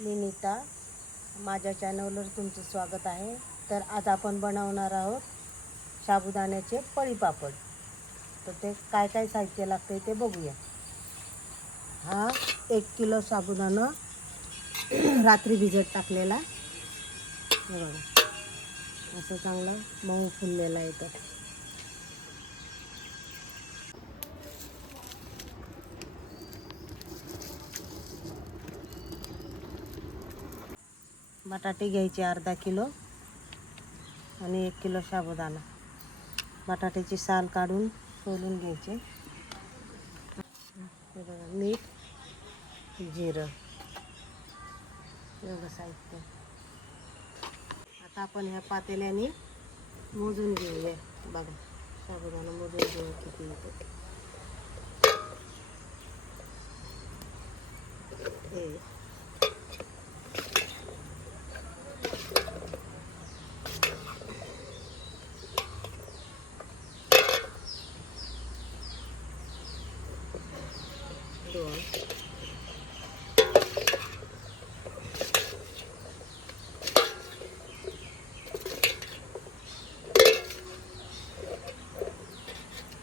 मी नीता माझ्या चॅनलवर तुमचं स्वागत आहे. तर आज आपण बनवणार आहोत साबुदाण्याचे पळीपापड. तर ते काय काय साहित्य लागते ते बघूया. हा एक किलो साबुदाणा रात्री भिजत टाकलेला. बघा असं चांगलं मऊ फुललेला येतं बटाटे घ्यायचे अर्धा किलो आणि एक किलो साबुदाणा. बटाट्याची साल काढून सोलून घ्यायचे. मीठ जिरं. एवढं साहित्य. आता आपण ह्या पातेल्याने मोजून घेऊया. बघा साबुदाणा मोजून घेऊ किती येतो हे दोन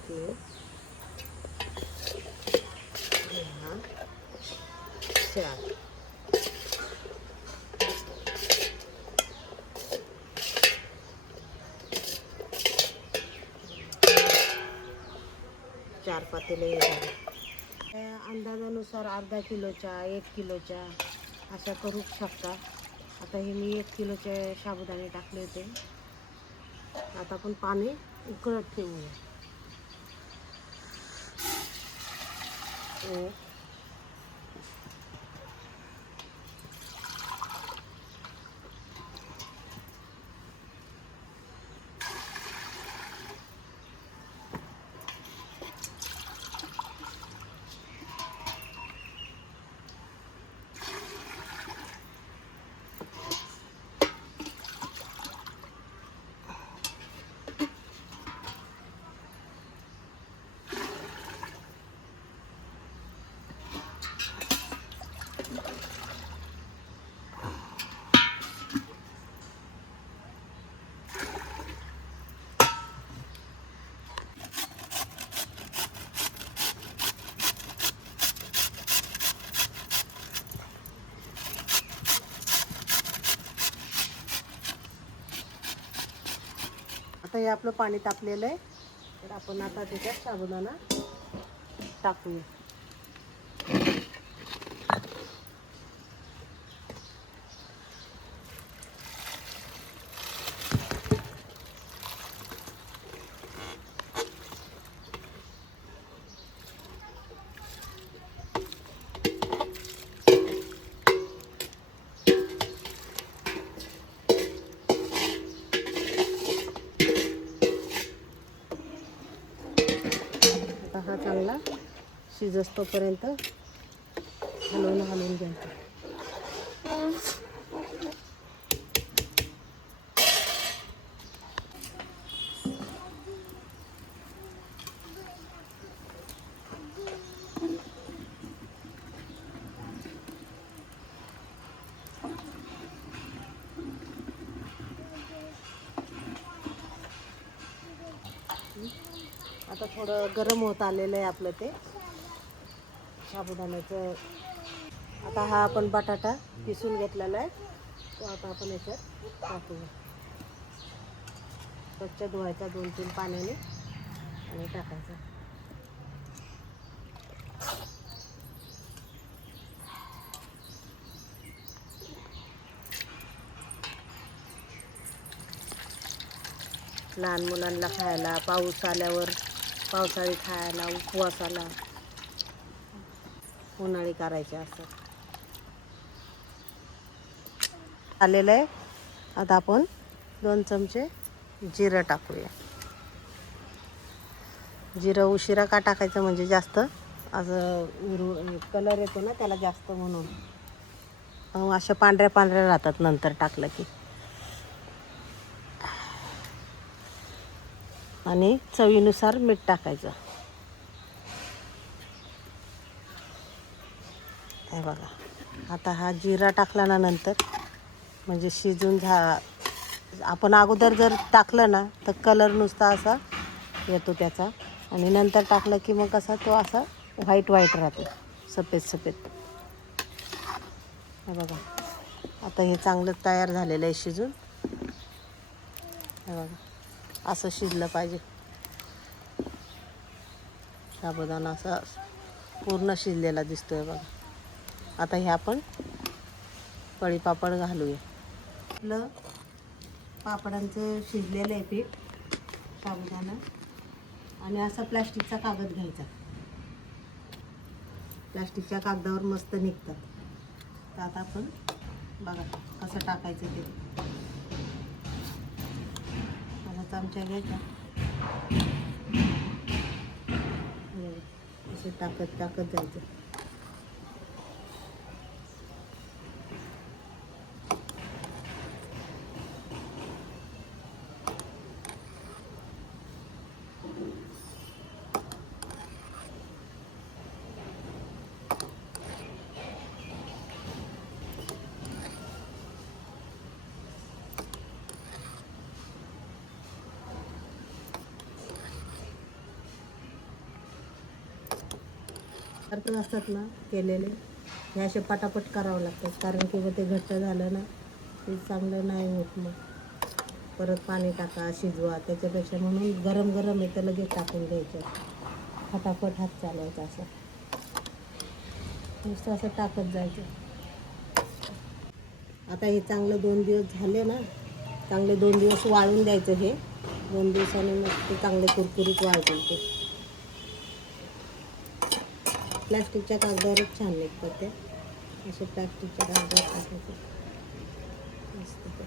तीन दहा चार चार पातेले हे त्या अंदाजानुसार अर्धा किलोच्या एक किलोच्या अशा करू शकता. आता हे मी एक किलोचे साबुदाणे टाकले होते. आता आपण पाणी उकळत ठेवूया. हो. आता हे आपलं पाणी तापलेलं आहे. तर आपण आता त्याच्यात साबुदाणा टाकूया. शिजस्तोपर्यंत हलवून हलवून घ्यायचं. आता थोडं गरम होत आलेलं आहे आपलं ते. साबुदाण्याचं. आता हा आपण बटाटा पिसून घेतलेला आहे. तो आता आपण याच्यात टाकूया. स्वच्छ धुवायचा दोन तीन पाण्याने आणि टाकायचा. लहान मुलांना खायला पाऊस आल्यावर पावसाळी खायला उपवासाला उन्हाळी करायचे असतात. आलेलं आहे. आता आपण दोन चमचे जिरं टाकूया. जिरं उशिरा का टाकायचं म्हणजे जास्त? असं उरू कलर येतो ना त्याला जास्त म्हणून. अशा पांढऱ्या पांढऱ्या राहतात नंतर टाकलं की. आणि चवीनुसार मीठ टाकायचं. हे बघा. आता हा जिरा टाकला ना नंतर म्हणजे शिजून झा आपण अगोदर जर टाकलं ना तर कलर नुसता असा येतो त्याचा. आणि नंतर टाकलं की मग कसा तो असा व्हाईट व्हाईट राहतो. सफेद सफेद. हे बघा. आता हे चांगलं तयार झालेलं आहे शिजून. हे बघा. असं शिजलं पाहिजे. साबुदाणा असा पूर्ण शिजलेला दिसतोय बघा. आता हे आपण कळीपापड घालूया. आपलं पापडांचं शिजलेलं आहे पीठ साबुदाणा आणि असा प्लास्टिकचा कागद घ्यायचा. प्लास्टिकच्या कागदावर मस्त निघतात. तर आता आपण बघा कसं टाकायचं ते. आता चमचा घ्यायचा. असं टाकत टाकत जायचं. सारखं असतात ना केलेले. हे असे पटापट करावं लागतात कारण की ते घट्ट झालं ना ते चांगलं नाही होत मग. परत पाणी टाका शिजवा. त्याच्यापेक्षा म्हणून गरम गरम आहे तर लगेच टाकून द्यायचं फटाफट हात चालवायचा असं. नुसतं असं टाकत जायचं. आता हे चांगलं दोन दिवस झाले ना चांगले दोन दिवस वाळून द्यायचं हे. दोन दिवसांनी मग ते चांगले कुरकुरीत वाळतील ते. प्लास्टिकच्या कागदावरच छान निघतात ते असे प्लास्टिकच्या कागदावर टाकायचे. मस्त ते.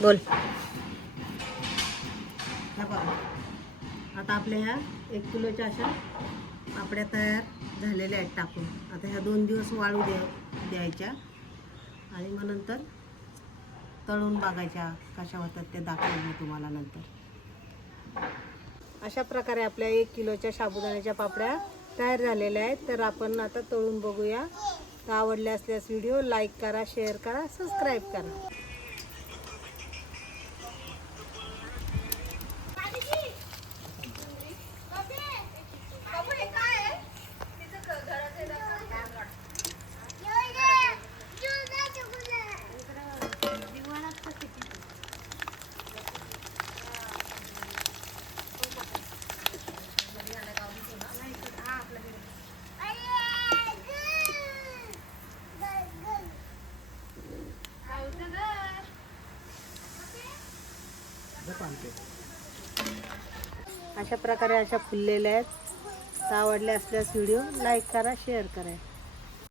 बोल. आपल्या ह्या एक किलोच्या अशा पापड्या तयार झालेल्या आहेत टाकून. आता ह्या दोन दिवस वाळू द्या द्यायच्या. आणि मग नंतर तळून बघायच्या कशा होतात त्या दाखवेल मी तुम्हाला नंतर. अशा प्रकारे आपल्या एक किलोच्या साबुदाण्याच्या पापड्या तयार झालेल्या आहेत. तर आपण आता तळून बघूया. तर आवडले असल्यास व्हिडिओ लाईक करा शेअर करा सबस्क्राईब करा. अशा प्रकारे अशा फुललेल्या आहेत. तर आवडल्या असल्यास व्हिडिओ लाईक करा शेअर करा.